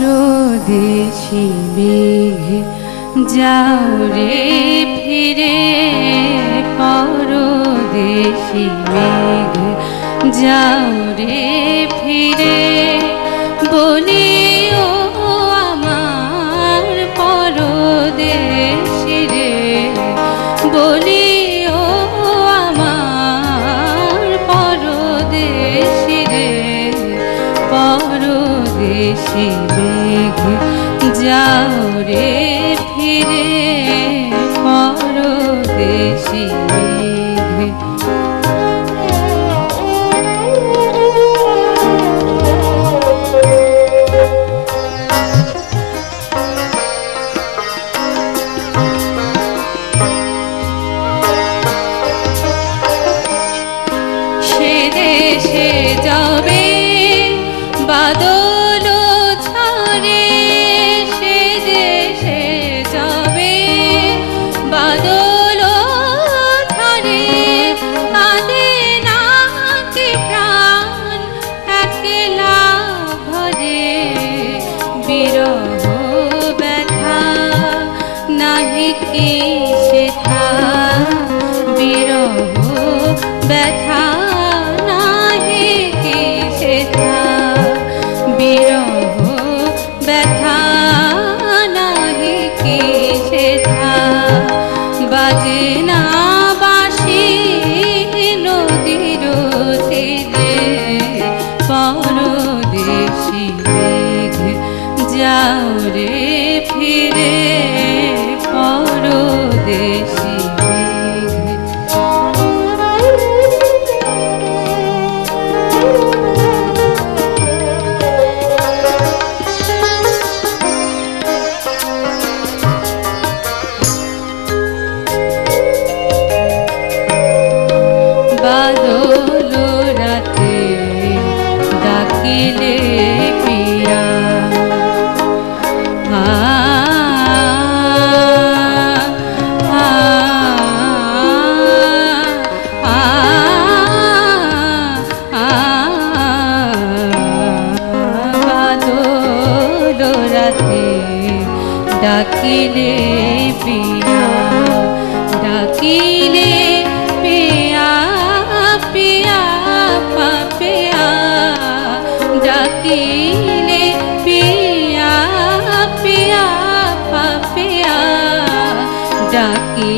পরদেশি মেঘ যাও রে ফিরে, পরদেশি মেঘ যাও রে ফিরে, বলি ও আমার পরদেশি রে, বলি ও আমার পরদেশি রে, পরদেশি মেঘ যাও রে ফিরে, পরদেশি মেঘ। সে দেশে যাবে বাদল ঝরে, সে দেশে যাবে বাদল ঝরে, কাঁদে নাকি প্রাণ একলা ঘরে, বিরহ ব্যথা নাহি কি সেথা, বিরহ ব্যথা নাহি কি সেথা, বিরহ ব্যথা নাহি কি সেথা, বাজে না বাঁশি নদীর তীরে, পরদেশি মেঘ যাও রে ফিরে, পরদেশি বাদল রাতে ডাকিলে পিয়া, বাদল রাতে ডাকিলে পিয়া, ডাকিলে পিয়া পিয়া পাপিয়া, ডাকিলে পিয়া পিয়া পাপিয়া, ডাকি